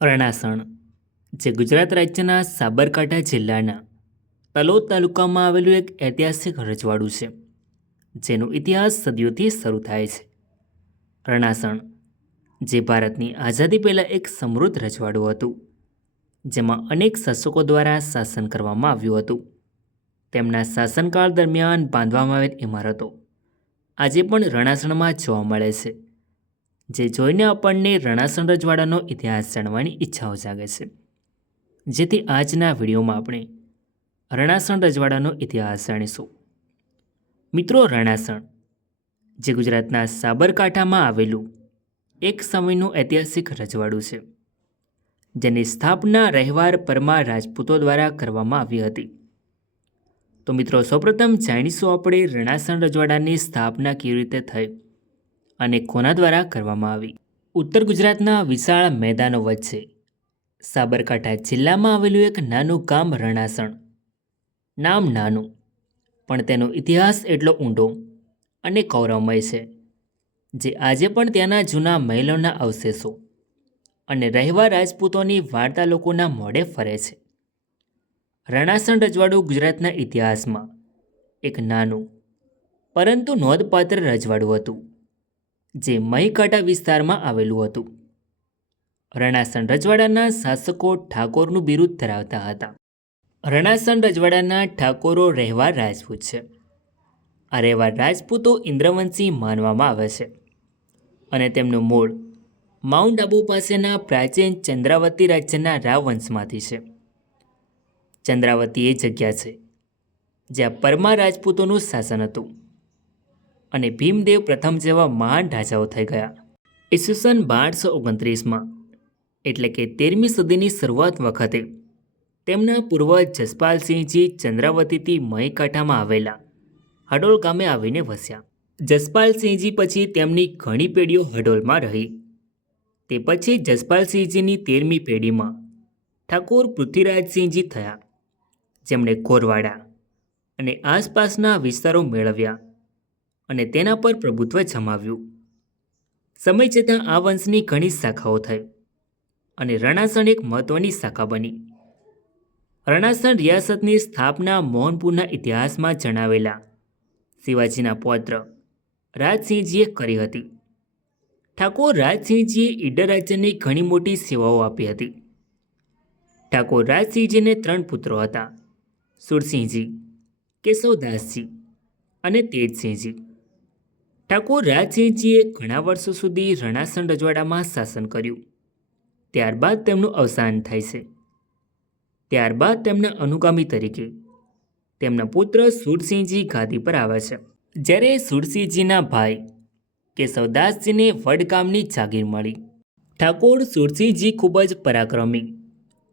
રણાસણ જે ગુજરાત રાજ્યના સાબરકાંઠા જિલ્લાના તલોદ તાલુકામાં આવેલું એક ઐતિહાસિક રજવાડું છે, જેનો ઇતિહાસ સદીઓથી શરૂ થાય છે. રણાસણ જે ભારતની આઝાદી પહેલાં એક સમૃદ્ધ રજવાડું હતું, જેમાં અનેક શાસકો દ્વારા શાસન કરવામાં આવ્યું હતું. તેમના શાસનકાળ દરમિયાન બાંધવામાં આવેલ ઇમારતો આજે પણ રણાસણમાં જોવા મળે છે, જે જોઈને આપણને રણાસણ રજવાડાનો ઇતિહાસ જાણવાની ઈચ્છાઓ જાગે છે. જેથી આજના વિડીયોમાં આપણે રણાસણ રજવાડાનો ઇતિહાસ જાણીશું. મિત્રો, રણાસણ જે ગુજરાતના સાબરકાંઠામાં આવેલું એક સમયનું ઐતિહાસિક રજવાડું છે, જેની સ્થાપના રહેવાર પરમાર રાજપૂતો દ્વારા કરવામાં આવી હતી. તો મિત્રો, સૌપ્રથમ જાણીશું આપણે રણાસણ રજવાડાની સ્થાપના કેવી રીતે થઈ અને કોના દ્વારા કરવામાં આવી. ઉત્તર ગુજરાતના વિશાળ મેદાનો વચ્ચે સાબરકાંઠા જિલ્લામાં આવેલું એક નાનું ગામ રણાસણ. નામ નાનું, પણ તેનો ઇતિહાસ એટલો ઊંડો અને ગૌરવમય છે, જે આજે પણ ત્યાંના જૂના મહેલોના અવશેષો અને રહેવા રાજપૂતોની વાર્તા લોકોના મોઢે ફરે છે. રણાસણ રજવાડું ગુજરાતના ઇતિહાસમાં એક નાનું પરંતુ નોંધપાત્ર રજવાડું હતું, જે મહીકાંઠા વિસ્તારમાં આવેલું હતું. રણાસણ રજવાડાના શાસકો ઠાકોરનું બિરુદ ધરાવતા હતા. રણાસણ રજવાડાના ઠાકોરો રહેવાર રાજપૂત છે. આ રહેવાર રાજપૂતો ઇન્દ્રવંશી માનવામાં આવે છે અને તેમનું મૂળ માઉન્ટ આબુ પાસેના પ્રાચીન ચંદ્રાવતી રાજ્યના રાવ વંશમાંથી છે. ચંદ્રાવતી એ જગ્યા છે જ્યાં પરમાર રાજપૂતોનું શાસન હતું અને ભીમદેવ પ્રથમ જેવા મહાન રાજાઓ થઈ ગયા. ઈસવીસન 1229માં, એટલે કે 13મી સદીની શરૂઆત વખતે તેમના પૂર્વજ જસપાલસિંહજી ચંદ્રાવતીથી મહીકાંઠામાં આવેલા હડોલ ગામે આવીને વસ્યા. જસપાલસિંહજી પછી તેમની ઘણી પેઢીઓ હડોલમાં રહી. તે પછી જસપાલસિંહજીની 13મી પેઢીમાં ઠાકોર પૃથ્વીરાજસિંહજી થયા, જેમણે ગોરવાડા અને આસપાસના વિસ્તારો મેળવ્યા અને તેના પર પ્રભુત્વ જમાવ્યું. સમય જતાં આ વંશની ઘણી શાખાઓ થઈ અને રણાસણ એક મહત્વની શાખા બની. રણાસણ રિયાસતની સ્થાપના મોહનપુરના ઇતિહાસમાં જણાવેલા શિવાજીના પૌત્ર રાજસિંહજીએ કરી હતી. ઠાકોર રાજસિંહજીએ ઈડર રાજ્યની ઘણી મોટી સેવાઓ આપી હતી. ઠાકોર રાજસિંહજીને 3 પુત્રો હતા: સુરસિંહજી, કેશવદાસજી અને તેજસિંહજી. ઠાકોર રાજસિંહજીએ ઘણા વર્ષો સુધી રણાસણ રજવાડામાં શાસન કર્યું. ત્યારબાદ તેમનું અવસાન થાય છે. ત્યારબાદ તેમના અનુગામી તરીકે તેમના પુત્ર સુરસિંહજી ગાદી પર આવે છે. જ્યારે સુરસિંહજીના ભાઈ કેશવદાસજીને વડગામની જાગીર મળી. ઠાકોર સુરસિંહજી ખૂબ જ પરાક્રમી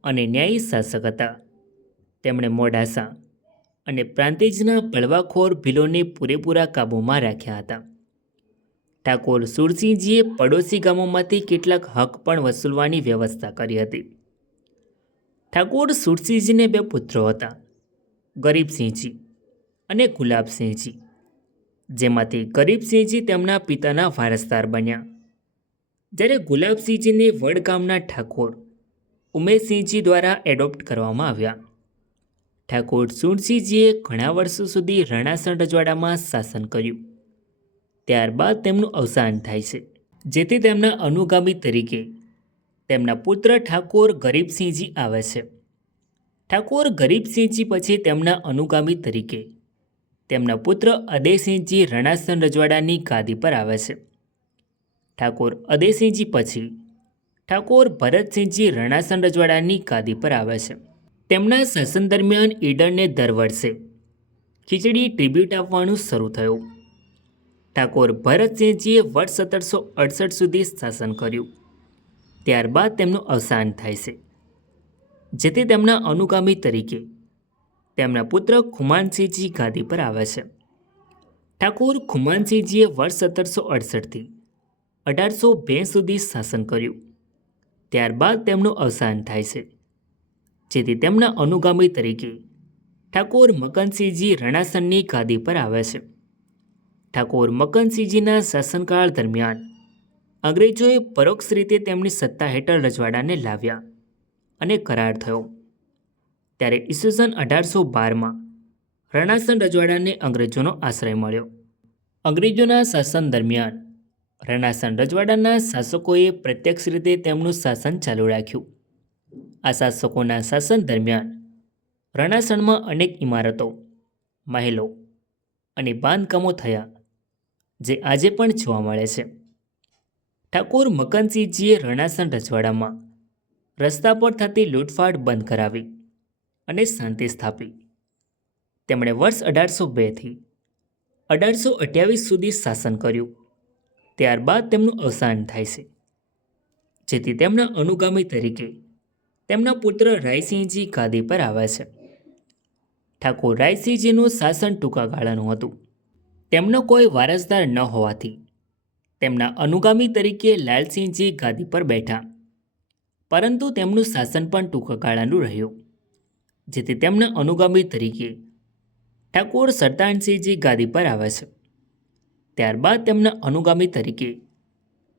અને ન્યાયી શાસક હતા. તેમણે મોડાસા અને પ્રાંતિજના બળવાખોર ભીલોને પૂરેપૂરા કાબૂમાં રાખ્યા હતા. ઠાકોર સુરસિંહજીએ પડોશી ગામોમાંથી કેટલાક હક પણ વસૂલવાની વ્યવસ્થા કરી હતી. ઠાકોર સુરસિંહજીને 2 પુત્રો હતા: ગરીબસિંહજી અને ગુલાબસિંહજી, જેમાંથી ગરીબસિંહજી તેમના પિતાના વારસદાર બન્યા, જ્યારે ગુલાબસિંહજીને વડગામના ઠાકોર ઉમેશસિંહજી દ્વારા એડોપ્ટ કરવામાં આવ્યા. ઠાકોર સુરસિંહજીએ ઘણા વર્ષો સુધી રણાસણ રજવાડામાં શાસન કર્યું. ત્યારબાદ તેમનું અવસાન થાય છે, જેથી તેમના અનુગામી તરીકે તેમના પુત્ર ઠાકોર ગરીબસિંહજી આવે છે. ઠાકોર ગરીબસિંહજી પછી તેમના અનુગામી તરીકે તેમના પુત્ર અદયસિંહજી રણાસણ રજવાડાની ગાદી પર આવે છે. ઠાકોર અદયસિંહજી પછી ઠાકોર ભરતસિંહજી રણાસણ રજવાડાની ગાદી પર આવે છે. તેમના શાસન દરમિયાન ઈડરને દર વર્ષે ખીચડી ટ્રિબ્યુટ આપવાનું શરૂ થયું. ઠાકોર ભરતસિંહજીએ વર્ષ 1768 સુધી શાસન કર્યું. ત્યારબાદ તેમનું અવસાન થાય છે, જેથી તેમના અનુગામી તરીકે તેમના પુત્ર ખુમાનસિંહજી ગાદી પર આવે છે. ઠાકોર ખુમાનસિંહજીએ વર્ષ 1768થી 1802 સુધી શાસન કર્યું. ત્યારબાદ તેમનું અવસાન થાય છે, જેથી તેમના અનુગામી તરીકે ઠાકોર મકનસિંહજી રણાસણની ગાદી પર આવે છે. ઠાકોર મકનસિંહજીના શાસનકાળ દરમિયાન અંગ્રેજોએ પરોક્ષ રીતે તેમની સત્તા હેઠળ રજવાડાને લાવ્યા અને કરાર થયો. ત્યારે ઈસવીસન 1812માં રણાસણ રજવાડાને અંગ્રેજોનો આશ્રય મળ્યો. અંગ્રેજોના શાસન દરમિયાન રણાસણ રજવાડાના શાસકોએ પ્રત્યક્ષ રીતે તેમનું શાસન ચાલુ રાખ્યું. આ શાસકોના શાસન દરમિયાન રણાસણમાં અનેક ઇમારતો, મહેલો અને બાંધકામો થયા, જે આજે પણ જોવા મળે છે. ઠાકોર મકનસિંહજીએ રણાસણ રજવાડામાં રસ્તા પર થતી લૂંટફાટ બંધ કરાવી અને શાંતિ સ્થાપી. તેમણે વર્ષ 1802થી 1828 સુધી શાસન કર્યું. ત્યારબાદ તેમનું અવસાન થાય છે, જેથી તેમના અનુગામી તરીકે તેમના પુત્ર રાયસિંહજી ગાદી પર આવ્યા છે. ઠાકોર રાયસિંહજીનું શાસન ટૂંકા ગાળાનું હતું. તેમનો કોઈ વારસદાર ન હોવાથી તેમના અનુગામી તરીકે લાલસિંહજી ગાદી પર બેઠા, પરંતુ તેમનું શાસન પણ ટૂંકા ગાળાનું રહ્યું, જેથી તેમના અનુગામી તરીકે ઠાકોર સરદારસિંહજી ગાદી પર આવે છે. ત્યારબાદ તેમના અનુગામી તરીકે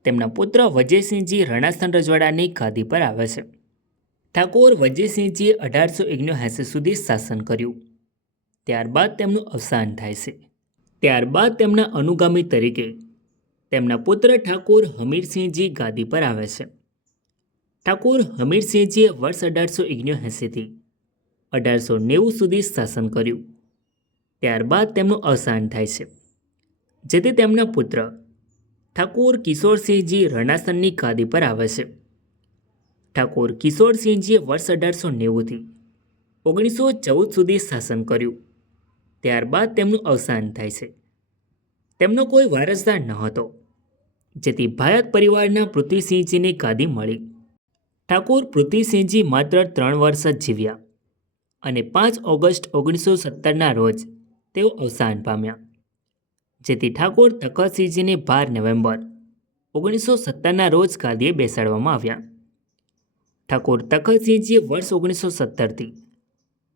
તેમના પુત્ર વજયસિંહજી રણાસણ રજવાડાની ગાદી પર આવે છે. ઠાકોર વજયસિંહજીએ 1879 સુધી શાસન કર્યું. ત્યારબાદ તેમનું અવસાન થાય છે. ત્યારબાદ તેમના અનુગામી તરીકે તેમના પુત્ર ઠાકોર હમીરસિંહજી ગાદી પર આવે છે. ઠાકોર હમીરસિંહજીએ વર્ષ 1879થી 1890 સુધી શાસન કર્યું. ત્યારબાદ તેમનું અવસાન થાય છે, જેથી તેમના પુત્ર ઠાકોર કિશોરસિંહજી રણાસણની ગાદી પર આવે છે. ઠાકોર કિશોરસિંહજીએ વર્ષ 1890થી 1914 સુધી શાસન કર્યું. ત્યારબાદ તેમનું અવસાન થાય છે. તેમનો કોઈ વારસદાર ન હતો, જેથી ભાયત પરિવારના પૃથ્વીસિંહજીની ગાદી મળી. ઠાકોર પૃથ્વીસિંહજી માત્ર 3 વર્ષ જ જીવ્યા અને 5 ઓગસ્ટ 1917ના રોજ તેઓ અવસાન પામ્યા, જેથી ઠાકોર તખતસિંહજીને 12 નવેમ્બર 1917ના રોજ ગાદીએ બેસાડવામાં આવ્યા. ઠાકોર તખતસિંહજીએ વર્ષ 1917થી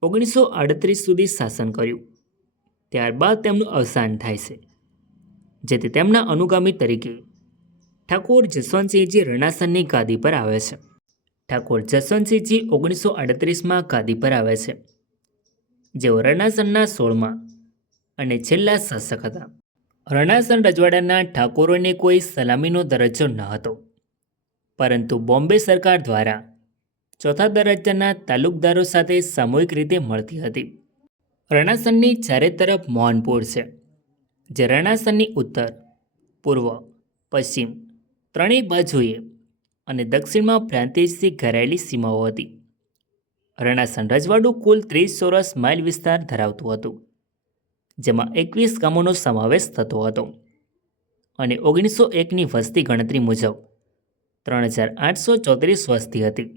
1938 સુધી શાસન કર્યું. ત્યારબાદ તેમનું અવસાન થાય છે, જેથી તેમના અનુગામી તરીકે ઠાકોર જસવંતસિંહજી રણાસણની ગાદી પર આવે છે. ઠાકોર જસવંતસિંહજી 1938માં ગાદી પર આવે છે, જેઓ રણાસણના 16મા અને છેલ્લા શાસક હતા. રણાસણ રજવાડાના ઠાકોરોને કોઈ સલામીનો દરજ્જો ન હતો, પરંતુ બોમ્બે સરકાર દ્વારા ચોથા દરજ્જાના તાલુકદારો સાથે સામૂહિક રીતે મળતી હતી. રણાસણની ચારે તરફ મોહનપુર છે, જે રણાસણની ઉત્તર, પૂર્વ, પશ્ચિમ ત્રણેય બાજુએ અને દક્ષિણમાં પ્રાંતિજથી ઘેરાયેલી સીમાઓ હતી. રણાસણ રજવાડું કુલ 30 ચોરસ માઇલ વિસ્તાર ધરાવતું હતું, જેમાં 21 ગામોનો સમાવેશ થતો હતો અને 1901ની વસ્તી ગણતરી મુજબ 3834 વસ્તી હતી.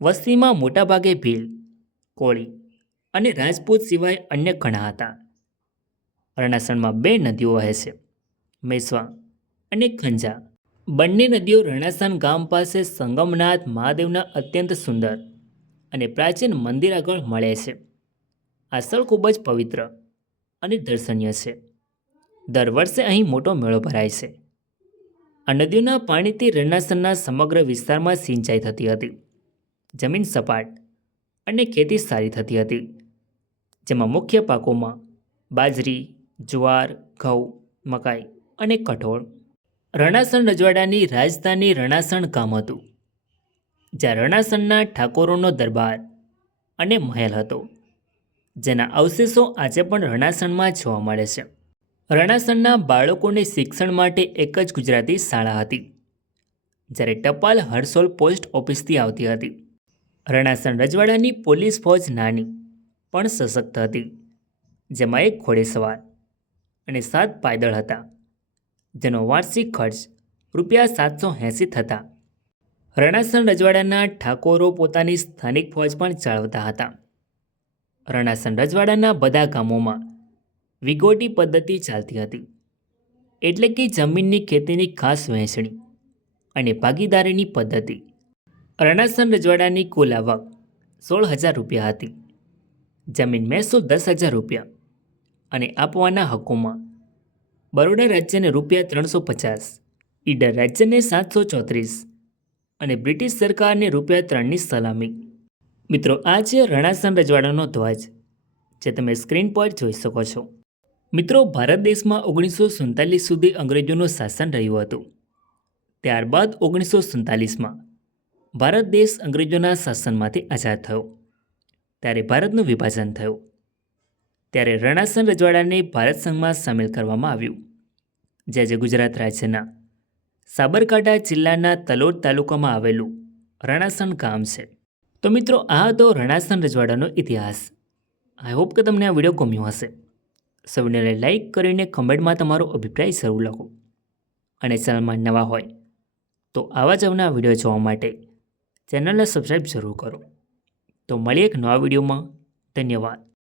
વસ્તીમાં મોટાભાગે ભીલ, કોળી અને રાજપૂત સિવાય અન્ય ઘણા હતા. રણાસણમાં 2 નદીઓ વહે છે, મેસવા અને ખંજા. બંને નદીઓ રણાસણ ગામ પાસે સંગમનાથ મહાદેવના અત્યંત સુંદર અને પ્રાચીન મંદિર આગળ મળે છે. આ સ્થળ ખૂબ જ પવિત્ર અને દર્શનીય છે. દર વર્ષે અહીં મોટો મેળો ભરાય છે. આ નદીઓના પાણીથી રણાસણના સમગ્ર વિસ્તારમાં સિંચાઈ થતી હતી. જમીન સપાટ અને ખેતી સારી થતી હતી, જેમાં મુખ્ય પાકોમાં બાજરી, જુવાર, ઘઉં, મકાઈ અને કઠોળ. રણાસણ રજવાડાની રાજધાની રણાસણ ગામ હતું, જ્યાં રણાસણના ઠાકોરોનો દરબાર અને મહેલ હતો, જેના અવશેષો આજે પણ રણાસણમાં જોવા મળે છે. રણાસણના બાળકોને શિક્ષણ માટે એક જ ગુજરાતી શાળા હતી, જ્યારે ટપાલ હરસોલ પોસ્ટ ઓફિસથી આવતી હતી. રણાસણ રજવાડાની પોલીસ ફોજ નાની પણ સશક્ત હતી, જેમાં 1 ઘોડેસવાર અને 7 પાયદળ હતા, જેનો વાર્ષિક ખર્ચ ₹780 થતા. રણાસણ રજવાડાના ઠાકોરો પોતાની સ્થાનિક ફોજ પણ જાળવતા હતા. રણાસણ રજવાડાના બધા ગામોમાં વિગોટી પદ્ધતિ ચાલતી હતી, એટલે કે જમીનની ખેતીની ખાસ વહેંચણી અને ભાગીદારીની પદ્ધતિ. રણાસણ રજવાડાની કુલ આવક ₹16,000 હતી. જમીન મહેસૂલ ₹10,000 અને આપવાના હકોમાં બરોડા રાજ્યને ₹350 ઈડર રાજ્યને 734 અને બ્રિટિશ સરકારને ₹3ની સલામી. મિત્રો, આ છે રણાસણ રજવાડાનો ધ્વજ, જે તમે સ્ક્રીન પર જોઈ શકો છો. મિત્રો, ભારત દેશમાં 1947 સુધી અંગ્રેજોનું શાસન રહ્યું હતું. ત્યારબાદ 1947માં ભારત દેશ અંગ્રેજોના શાસનમાંથી આઝાદ થયો. ત્યારે ભારતનું વિભાજન થયું. ત્યારે રણાસણ રજવાડાને ભારત સંઘમાં સામેલ કરવામાં આવ્યું, જે આજે ગુજરાત રાજ્યના સાબરકાંઠા જિલ્લાના તલોદ તાલુકામાં આવેલું રણાસણ ગામ છે. તો મિત્રો, આ હતો રણાસણ રજવાડાનો ઇતિહાસ. આઈ હોપ કે તમને આ વિડીયો ગમ્યો હશે. સૌને લાઈક કરીને કમેન્ટમાં તમારો અભિપ્રાય જરૂર લખો. અને ચેનલમાં નવા હોય તો આવા જ અવના વિડીયો જોવા માટે ચેનલને સબસ્ક્રાઈબ જરૂર કરો. તો મળીએ એક નવા વિડીયોમાં. ધન્યવાદ.